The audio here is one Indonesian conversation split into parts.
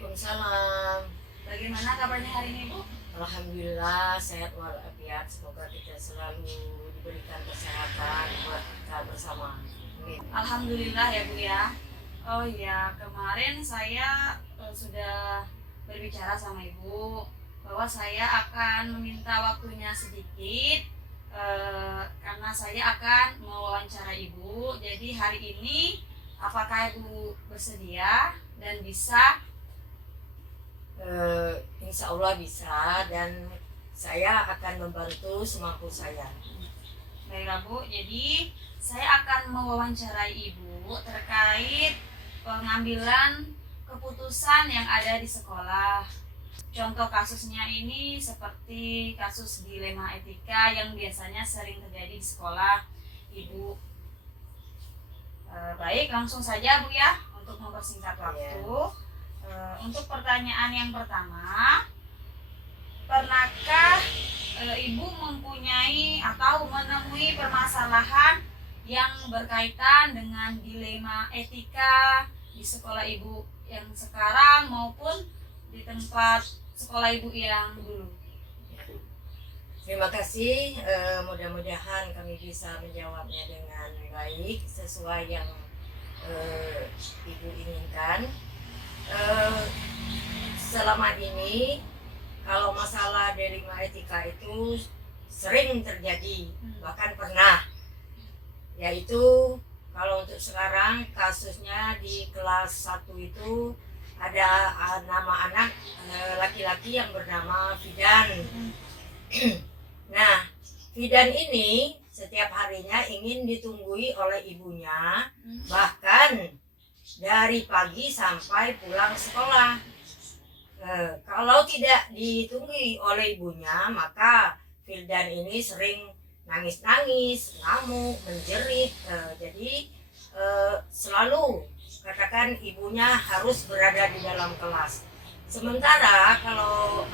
Waalaikumsalam. Bagaimana kabarnya hari ini, Bu? Alhamdulillah sehat walafiat. Semoga kita selalu diberikan kesehatan buat kita bersama. Amin. Alhamdulillah ya, Bu ya. Oh iya, kemarin saya sudah berbicara sama Ibu bahwa saya akan meminta waktunya sedikit karena saya akan mewawancara Ibu. Jadi hari ini apakah Ibu bersedia dan bisa? Insya Allah bisa, dan saya akan membantu semampu saya. Baiklah Bu, jadi saya akan mewawancarai Ibu terkait pengambilan keputusan yang ada di sekolah. Contoh kasusnya ini seperti kasus dilema etika yang biasanya sering terjadi di sekolah Ibu. Baik, langsung saja Bu ya, untuk mempersingkat waktu. Untuk pertanyaan yang pertama, pernahkah Ibu mempunyai atau menemui permasalahan yang berkaitan dengan dilema etika di sekolah Ibu yang sekarang maupun di tempat sekolah Ibu yang dulu? Terima kasih, mudah-mudahan kami bisa menjawabnya dengan baik sesuai yang Ibu inginkan. Selama ini kalau masalah dilema etika itu sering terjadi, bahkan pernah, yaitu kalau untuk sekarang kasusnya di kelas 1 itu ada nama anak laki-laki yang bernama Fidan. Nah, Fidan ini setiap harinya ingin ditunggui oleh ibunya, bahkan dari pagi sampai pulang sekolah. Kalau tidak ditunggui oleh ibunya, maka Fidan ini sering nangis-nangis, ngamuk, menjerit. Jadi selalu katakan ibunya harus berada di dalam kelas. Sementara kalau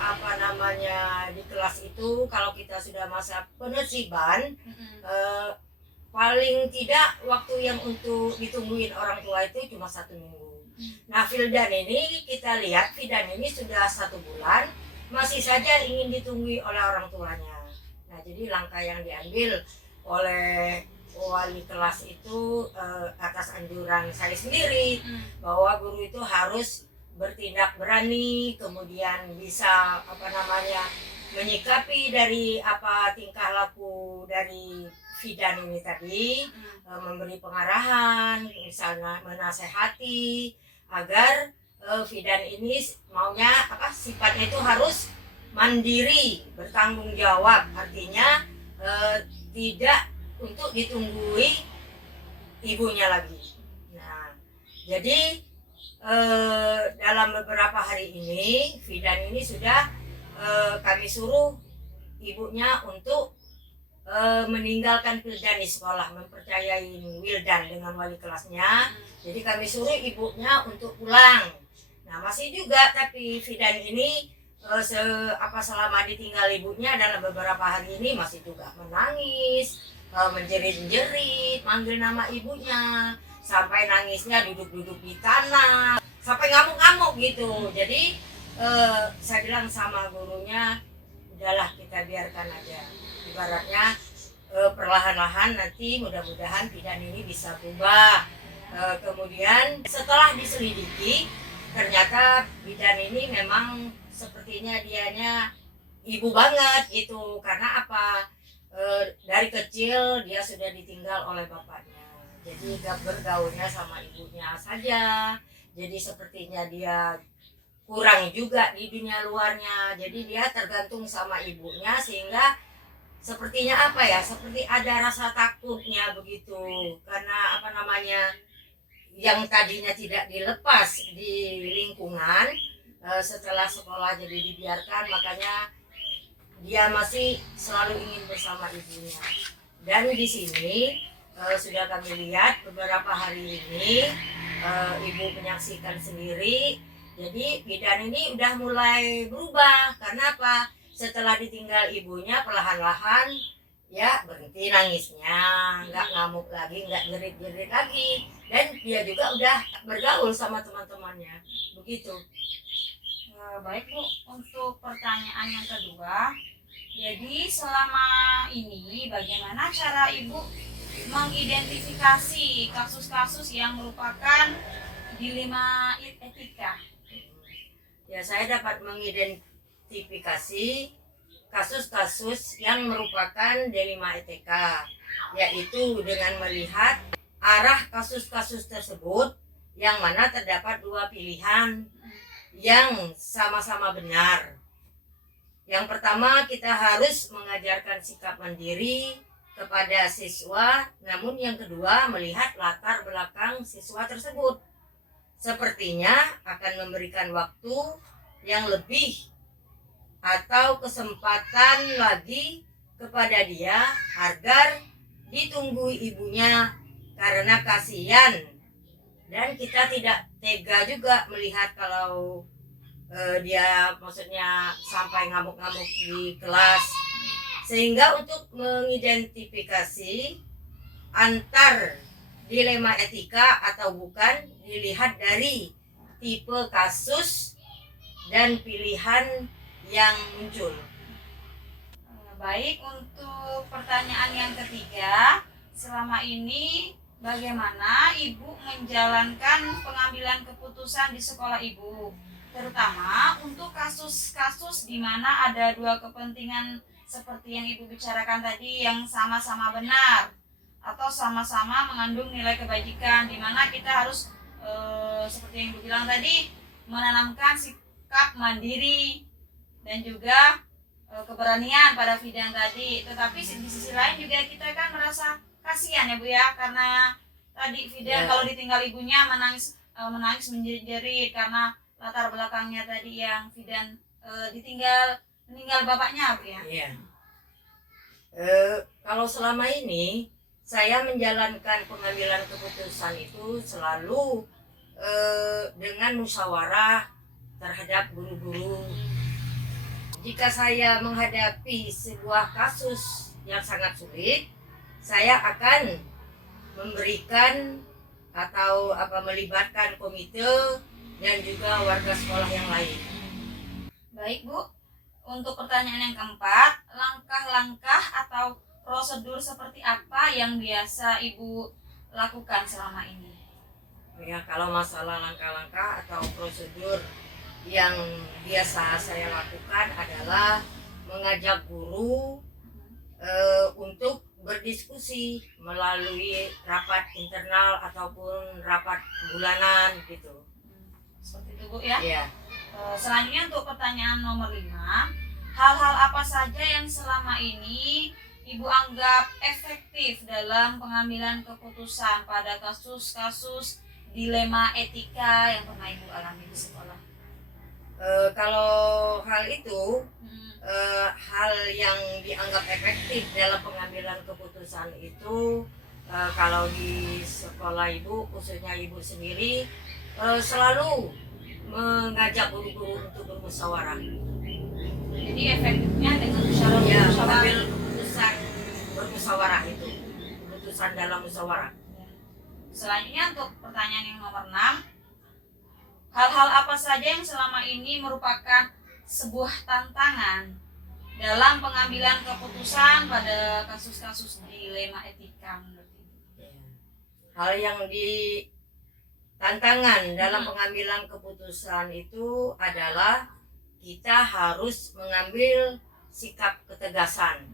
di kelas itu, kalau kita sudah masa penertiban, paling tidak waktu yang untuk ditungguin orang tua itu cuma 1 minggu. Nah, Fidan ini kita lihat Fidan ini sudah 1 bulan masih saja ingin ditunggui oleh orang tuanya. Nah, jadi langkah yang diambil oleh wali kelas itu atas anjuran saya sendiri bahwa guru itu harus bertindak berani, kemudian bisa menyikapi dari tingkah laku dari Fidan ini tadi, memberi pengarahan, misalnya menasehati agar Fidan ini maunya sifatnya itu harus mandiri, bertanggung jawab, artinya tidak untuk ditunggui ibunya lagi. Nah, jadi dalam beberapa hari ini Fidan ini sudah kami suruh ibunya untuk meninggalkan Wildan di sekolah, mempercayai Wildan dengan wali kelasnya. Jadi kami suruh ibunya untuk pulang. Nah, masih juga tapi Fidan ini selama ditinggal ibunya dalam beberapa hari ini masih juga menangis, menjerit-jerit, manggil nama ibunya, sampai nangisnya duduk-duduk di tanah, sampai ngamuk-ngamuk gitu. Jadi saya bilang sama gurunya, udahlah kita biarkan aja. Ibaratnya perlahan-lahan nanti mudah-mudahan Fidan ini bisa berubah. Kemudian setelah diselidiki ternyata Fidan ini memang sepertinya dianya ibu banget gitu. Karena dari kecil dia sudah ditinggal oleh bapaknya, jadi gak bergaulnya sama ibunya saja. Jadi sepertinya dia kurang juga di dunia luarnya, jadi dia tergantung sama ibunya, sehingga sepertinya seperti ada rasa takutnya begitu, karena yang tadinya tidak dilepas di lingkungan, setelah sekolah jadi dibiarkan, makanya dia masih selalu ingin bersama ibunya. Dan di sini sudah kami lihat beberapa hari ini, ibu menyaksikan sendiri. Jadi Fidan ini udah mulai berubah. Karena apa? Setelah ditinggal ibunya perlahan-lahan ya berhenti nangisnya, nggak ngamuk lagi, nggak jerit-jerit lagi, dan dia juga udah bergaul sama teman-temannya begitu. Baik Bu, untuk pertanyaan yang kedua, jadi selama ini bagaimana cara Ibu mengidentifikasi kasus-kasus yang merupakan dilema etika? Ya, saya dapat mengidentifikasi kasus-kasus yang merupakan dilema etika, yaitu dengan melihat arah kasus-kasus tersebut yang mana terdapat dua pilihan yang sama-sama benar. Yang pertama, kita harus mengajarkan sikap mandiri kepada siswa, namun yang kedua melihat latar belakang siswa tersebut. Sepertinya akan memberikan waktu yang lebih atau kesempatan lagi kepada dia agar ditunggu ibunya karena kasihan, dan kita tidak tega juga melihat kalau dia maksudnya sampai ngamuk-ngamuk di kelas, sehingga untuk mengidentifikasi antar dilema etika atau bukan dilihat dari tipe kasus dan pilihan yang muncul. Baik, untuk pertanyaan yang ketiga, selama ini bagaimana Ibu menjalankan pengambilan keputusan di sekolah Ibu, terutama untuk kasus-kasus di mana ada dua kepentingan seperti yang Ibu bicarakan tadi yang sama-sama benar atau sama-sama mengandung nilai kebajikan, di mana kita harus seperti yang Ibu bilang tadi, menanamkan sikap mandiri dan juga keberanian pada Fidan tadi. Tetapi di sisi lain juga kita kan merasa kasihan ya Bu ya, karena tadi Fidan kalau ditinggal ibunya menangis menjerit karena latar belakangnya tadi yang Fidan meninggal bapaknya Bu ya. Iya. Kalau selama ini saya menjalankan pengambilan keputusan itu selalu dengan musyawarah terhadap guru-guru. Jika saya menghadapi sebuah kasus yang sangat sulit, saya akan memberikan atau melibatkan komite dan juga warga sekolah yang lain. Baik Bu, untuk pertanyaan yang keempat, langkah-langkah atau prosedur seperti apa yang biasa Ibu lakukan selama ini? Ya, kalau masalah langkah-langkah atau prosedur yang biasa saya lakukan adalah mengajak guru untuk berdiskusi melalui rapat internal ataupun rapat bulanan gitu. Seperti itu Bu ya. Iya. Selanjutnya untuk pertanyaan nomor 5, hal-hal apa saja yang selama ini Ibu anggap efektif dalam pengambilan keputusan pada kasus-kasus dilema etika yang pernah Ibu alami di sekolah? Kalau hal itu, hal yang dianggap efektif dalam pengambilan keputusan itu, kalau di sekolah Ibu, khususnya Ibu sendiri, selalu mengajak guru-guru untuk bermusyawarah. Jadi efektifnya dengan Ya, musyawarah. mengambil keputusan bermusyawarah itu, keputusan dalam musyawarah. Selanjutnya untuk pertanyaan yang nomor 6, hal-hal apa saja yang selama ini merupakan sebuah tantangan dalam pengambilan keputusan pada kasus-kasus dilema etika menurut Ibu? Hal yang tantangan dalam pengambilan keputusan itu adalah kita harus mengambil sikap ketegasan.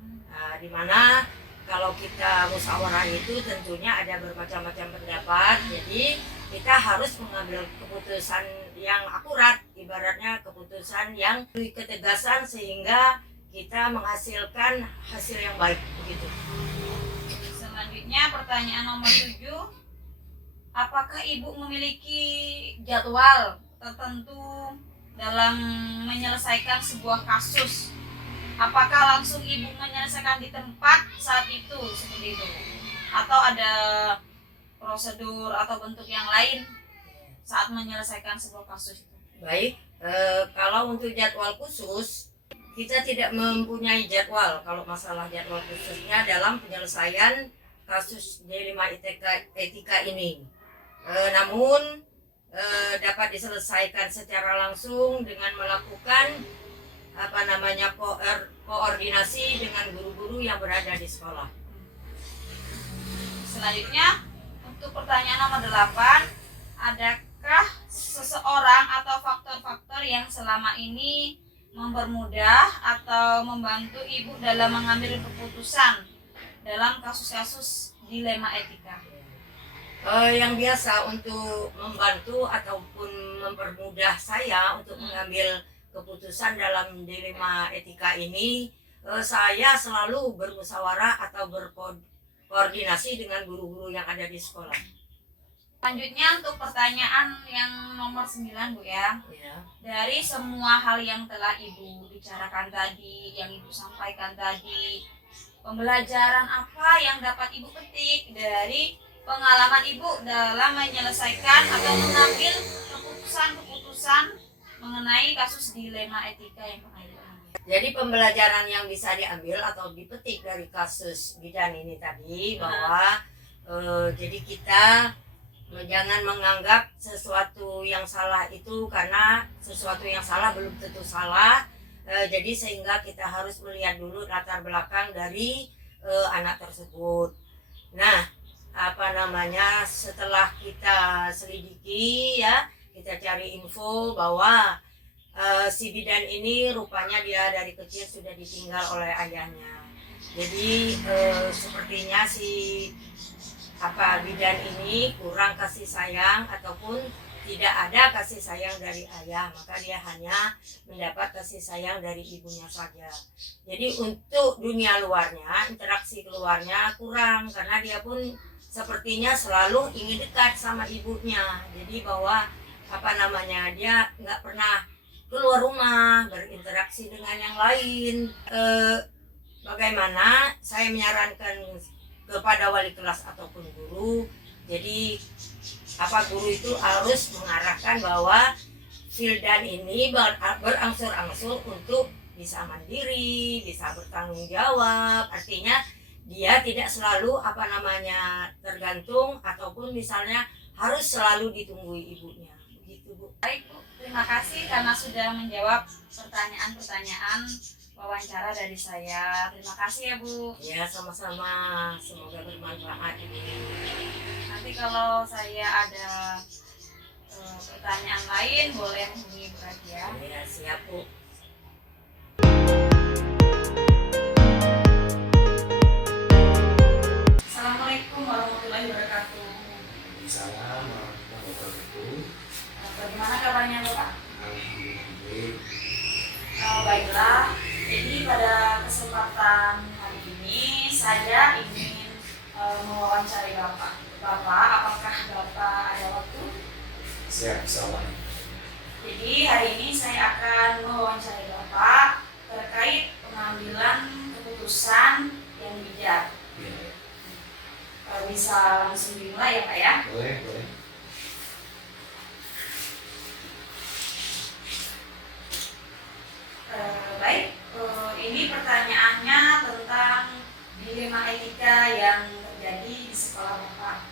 Di mana kalau kita musyawarah itu tentunya ada bermacam-macam pendapat, jadi kita harus mengambil keputusan yang akurat, ibaratnya keputusan yang ketegasan sehingga kita menghasilkan hasil yang baik begitu. Selanjutnya pertanyaan nomor 7, apakah Ibu memiliki jadwal tertentu dalam menyelesaikan sebuah kasus? Apakah langsung Ibu menyelesaikan di tempat saat itu seperti itu? Atau ada prosedur atau bentuk yang lain saat menyelesaikan sebuah kasus itu? Baik, kalau untuk jadwal khusus, kita tidak mempunyai jadwal kalau masalah jadwal khususnya dalam penyelesaian kasus dilema etika ini. Namun dapat diselesaikan secara langsung dengan melakukan koordinasi dengan guru-guru yang berada di sekolah. Selanjutnya untuk pertanyaan nomor 8, adakah seseorang atau faktor-faktor yang selama ini mempermudah atau membantu ibu dalam mengambil keputusan dalam kasus-kasus dilema etika? Yang biasa untuk membantu ataupun mempermudah saya untuk mengambil keputusan dalam dilema etika ini, saya selalu bermusyawarah atau berkoordinasi dengan guru-guru yang ada di sekolah. Selanjutnya untuk pertanyaan yang nomor 9 Bu ya. Dari semua hal yang telah Ibu bicarakan tadi, yang Ibu sampaikan tadi, pembelajaran apa yang dapat Ibu petik dari pengalaman Ibu dalam menyelesaikan atau mengambil keputusan-keputusan mengenai kasus dilema etika yang pernah Ibu ambil? Jadi pembelajaran yang bisa diambil atau dipetik dari kasus bidan ini tadi bahwa jadi kita jangan menganggap sesuatu yang salah itu karena sesuatu yang salah belum tentu salah. Jadi sehingga kita harus melihat dulu latar belakang dari anak tersebut. Nah, setelah kita selidiki ya, kita cari info bahwa si bidan ini rupanya dia dari kecil sudah ditinggal oleh ayahnya. Jadi sepertinya si bidan ini kurang kasih sayang ataupun tidak ada kasih sayang dari ayah, maka dia hanya mendapat kasih sayang dari ibunya saja. Jadi untuk dunia luarnya, interaksi keluarnya kurang karena dia pun sepertinya selalu ingin dekat sama ibunya. Jadi bahwa dia nggak pernah keluar rumah, berinteraksi dengan yang lain. Bagaimana saya menyarankan kepada wali kelas ataupun guru, jadi guru itu harus mengarahkan bahwa Fildan ini berangsur-angsur untuk bisa mandiri, bisa bertanggung jawab. Artinya dia tidak selalu tergantung ataupun misalnya harus selalu ditunggui ibunya. Begitu Bu. Baik Bu, terima kasih karena sudah menjawab pertanyaan-pertanyaan wawancara dari saya. Terima kasih ya Bu. Ya, sama-sama. Semoga bermanfaat. Nanti kalau saya ada pertanyaan lain boleh hubungi Bu lagi ya. Ya, siap Bu. Assalamualaikum warahmatullahi wabarakatuh. Waalaikumsalam warahmatullahi wabarakatuh. Bagaimana kabarnya Bapak? Alhamdulillah. Baiklah, jadi pada kesempatan hari ini saya ingin mewawancari Bapak. Apakah Bapak ada waktu? Siap, insyaallah. Jadi hari ini saya akan mewawancari Bapak terkait pengambilan keputusan yang bijak. Ya. Kalau bisa langsung dimulai ya Pak ya? Boleh, boleh. Baik, ini pertanyaannya tentang dilema etika yang terjadi di sekolah Bapak.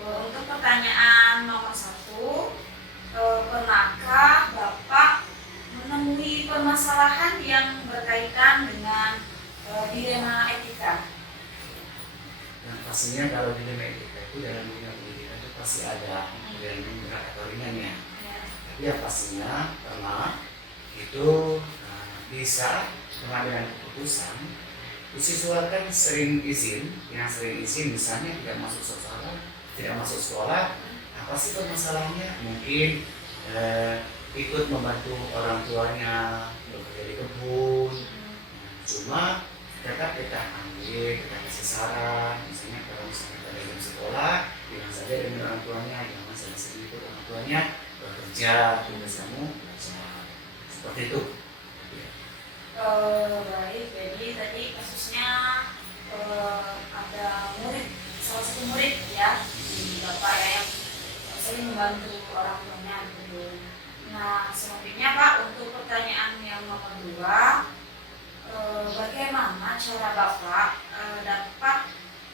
Untuk pertanyaan nomor 1, pernahkah Bapak menemui permasalahan yang berkaitan dengan dilema etika? Yang pastinya kalau dilema etika itu dalam dunia pendidikan itu pasti ada yang berat atau ringannya. Ya. Tapi yang pastinya karena itu bisa pengambilan keputusan disesuaikan sering izin, yang sering izin misalnya tidak masuk sekolah, apa sih permasalahannya? Mungkin ikut membantu orang tuanya bekerja di kebun, cuma tetap kita ambil, kita kasih saran, misalnya kalau misalnya pada jam sekolah, bilang saja dengan orang tuanya, jangan sering-sering ikut orang tuanya bekerja, tugas kamu seperti itu. Baik, jadi tadi kasusnya ada salah satu murid ya di Bapak yang sering membantu orang tuanya gitu. Nah, selanjutnya Pak, untuk pertanyaan yang nomor 2, bagaimana cara Bapak dapat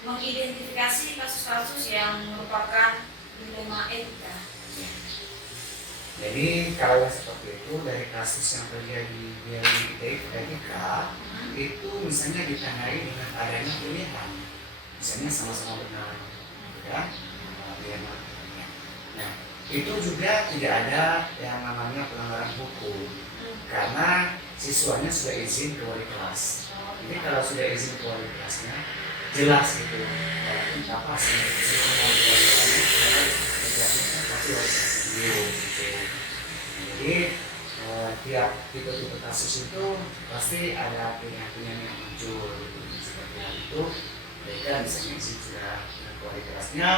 mengidentifikasi kasus-kasus yang merupakan dilema etika? Jadi kalau yang seperti itu dari kasus yang terjadi di etika itu misalnya ditandai dengan adanya pilihan, misalnya sama-sama benar, ya, dia melakukannya. Nah, itu juga tidak ada yang namanya pelanggaran hukum karena siswanya sudah izin ke wali kelas. Jadi kalau sudah izin ke wali kelasnya jelas gitu, apa sih wali kelasnya pasti wali kelas dulu gitu. Jadi tiap tipe-tipe kasus itu pasti ada pilihan-pilihan yang muncul gitu. Seperti hal itu mereka misalnya izin sudah ke wali kelasnya,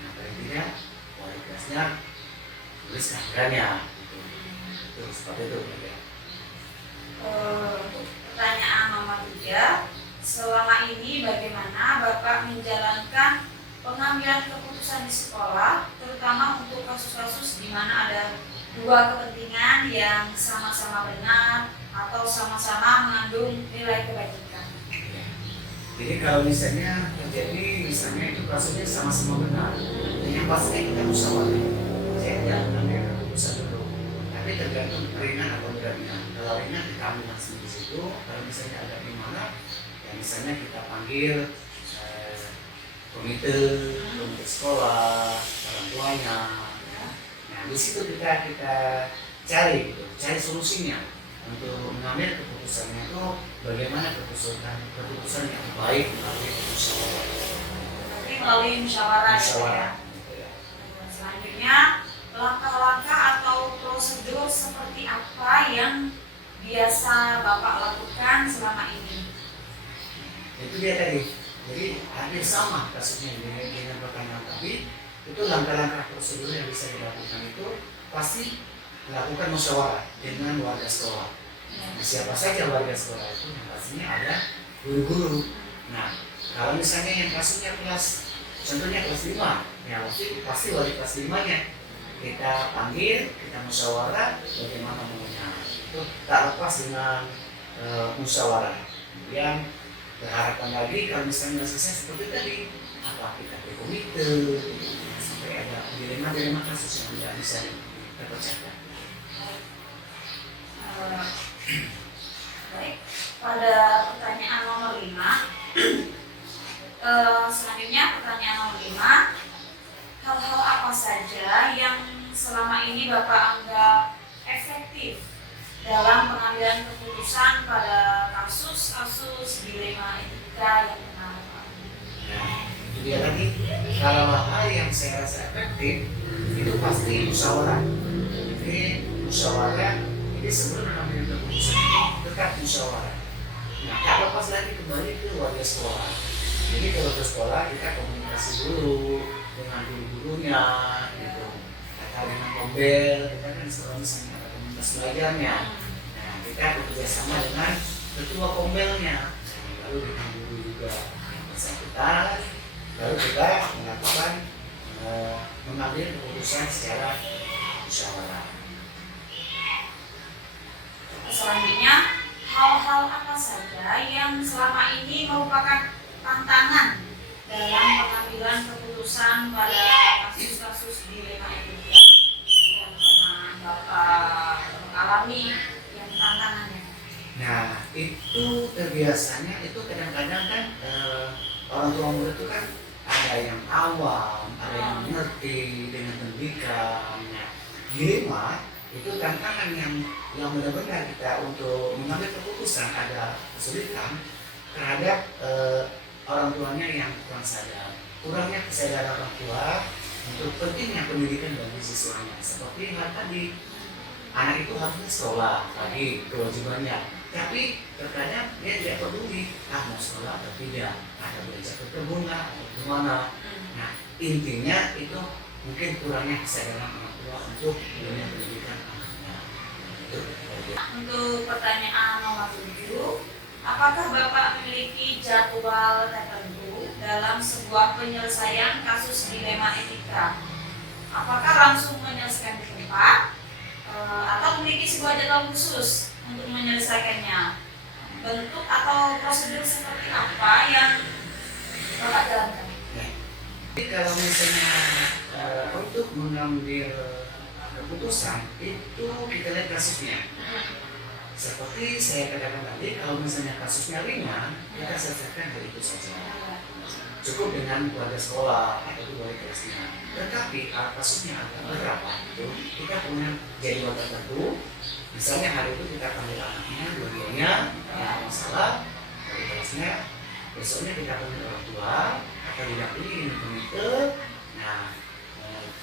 nah paling tidak wali kelasnya tulis kehadirannya gitu. Itu seperti itu ya. Untuk pertanyaan nomor 3, selama ini bagaimana Bapak menjalankan pengambilan keputusan di sekolah, terutama untuk kasus-kasus di mana ada dua kepentingan yang sama-sama benar atau sama-sama mengandung nilai kebajikan? Jadi kalau misalnya terjadi misalnya itu kasusnya sama-sama benar, yang pastinya kita musyawarah. Saya tidak mengambil keputusan dulu, tapi tergantung ringan atau beratnya. Kalau ringan kita ambil langsung di situ. Kalau misalnya ada di mana, ya misalnya kita panggil komite sekolah, orang tuanya. Nah di situ kita cari gitu, cari solusinya untuk mengambil keputusannya itu bagaimana keputusan yang baik melalui musyawarah. Berarti melalui musyawarah ya. Selanjutnya, langkah-langkah atau prosedur seperti apa yang biasa Bapak lakukan selama ini? Itu dia tadi. Jadi hampir sama kasusnya dengan pertanyaan tadi. Itu langkah-langkah prosedur yang bisa dilakukan itu pasti melakukan musyawarah dengan warga sekolah. Nah, siapa saja warga sekolah itu yang pastinya ada guru-guru. Nah, kalau misalnya yang kasusnya kelas, contohnya kelas 5, ya pasti wali kelas 5-nya kita panggil, kita musyawarah bagaimana maunya. Itu tak lepas dengan musyawarah. Kemudian berharapan lagi kalau misalnya selesai seperti tadi, apa kita ke komite sampai ada dilema kasus yang tidak bisa terpecahkan. Baik, pada pertanyaan nomor 5, selanjutnya pertanyaan nomor 5, hal-hal apa saja yang selama ini Bapak anggap efektif dalam pengambilan keputusan pada kasus-kasus dilema etika yang pernah Bapak? Nah, itu dia tadi. Kalau hal yang saya rasa efektif itu pasti musyawarah. Jadi musyawarah ini sebelum mengambil keputusan itu tetap musyawarah. Nah, tak lepas lagi kembali ke warga sekolah. Jadi kalau ke sekolah kita komunikasi dulu dengan guru-gurunya, gitu. Atau dengan kombel, kita kan sekolah misalnya ada komunitas belajarnya. Nah, kita bekerja sama dengan ketua kombelnya, lalu dengan guru juga yang bersangkutan, lalu kita melakukan mengambil keputusan secara musyawarah. Selanjutnya, hal-hal apa saja yang selama ini merupakan tantangan dalam pengambilan keputusan pada kasus-kasus dilema etika yang pernah Bapak alami yang tantangannya? Nah, itu biasanya itu kadang-kadang kan orang tua murid itu kan ada yang awam, ada yang mengerti dengan pendidikan. Nah, dilema itu tantangan yang benar-benar kita untuk mengambil keputusan ada kesulitan terhadap orang tuanya yang kurang sadar, kurangnya kesadaran orang tua untuk pentingnya pendidikan bagi siswanya. Seperti hal tadi, anak itu harusnya sekolah lagi kewajibannya, tapi terkadang dia tidak peduli mau sekolah atau tidak, ada belajar ke kebun atau kemana. Nah, intinya itu mungkin kurangnya kesadaran orang tua untuk dunia pendidikan anaknya. Untuk pertanyaan nomor 7, apakah Bapak memiliki jadwal tertentu dalam sebuah penyelesaian kasus dilema etika? Apakah langsung menyelesaikan di tempat atau memiliki sebuah jadwal khusus untuk menyelesaikannya? Bentuk atau prosedur seperti apa yang Bapak jalankan? Jadi kalau misalnya untuk mengambil keputusan itu kita lihat kasusnya. Seperti saya katakan tadi, kalau misalnya kasusnya ringan, kita selesaikan dari itu saja. Cukup dengan keluarga sekolah atau keluarga kelasnya. Tetapi kalau kasusnya agak berat, itu kita punya jadwal tertentu. Misalnya hari itu kita panggil anaknya, dua-duanya yang ada masalah dari kelasnya. Besoknya kita panggil orang tua atau didampingi komite. Nah,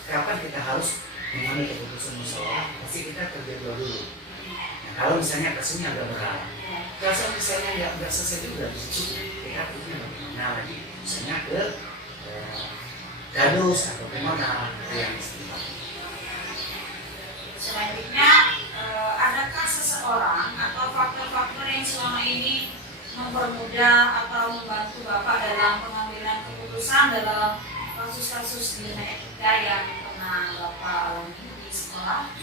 kapan kita harus mengambil keputusan masalah? Pasti kita terjadwal dulu. Kalau misalnya kasusnya agak berat, kalau misalnya nggak selesai juga, kita punya bagaimana lagi, misalnya ke kadus atau kemana yang istimewa. Selanjutnya, adakah seseorang atau faktor-faktor yang selama ini mempermudah atau membantu Bapak dalam pengambilan keputusan dalam kasus-kasus di etika yang pernah Bapak alami di sekolah?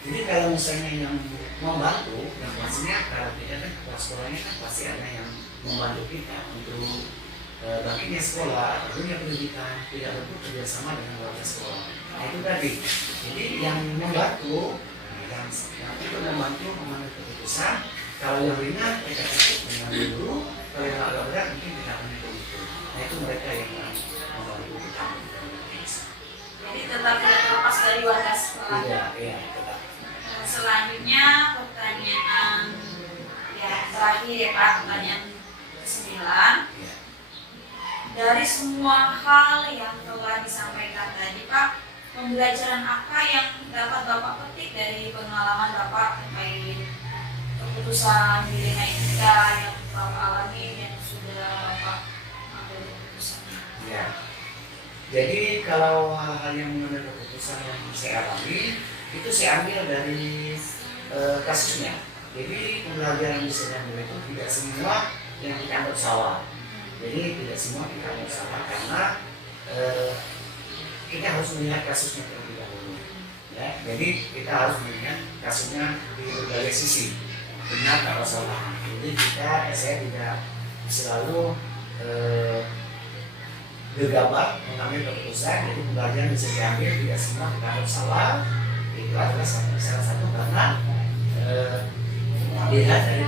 Jadi kalau misalnya yang membantu, yang pastinya kalau kita kan kepala sekolahnya kan pasti ada yang membantu kita untuk bangkitnya sekolah, dunia pendidikan, tidak perlu kerjasama dengan warga sekolah. Nah itu tadi. Jadi yang membantu, yang itu membantu mengambil keputusan. Kalau yang ringan kita cukup mengambil dulu, kalau yang agak berat mungkin kita akan itu. Nah itu mereka yang membantu kita. Jadi tetap tidak terlepas dari warga sekolah. Iya. Selanjutnya pertanyaan terakhir ya Pak, pertanyaan ke-9. Dari semua hal yang telah disampaikan tadi Pak, pembelajaran apa yang dapat Bapak petik dari pengalaman Bapak terkait keputusan di etika yang Bapak alami yang sudah Bapak ambil keputusan? Ya. Jadi kalau hal-hal yang mengenai keputusan yang saya alami itu saya ambil dari kasusnya. Jadi pembelajaran yang bisa diambil itu tidak semua yang kita anggap salah. Jadi tidak semua kita anggap salah karena kita harus melihat kasusnya terlebih dahulu. Ya, jadi kita harus melihat kasusnya di berbagai sisi, benar atau salah. Jadi saya tidak selalu gegabah mengambil keputusan. Jadi pembelajaran bisa diambil tidak semua kita anggap salah. Itu adalah salah satu karena dilihat dari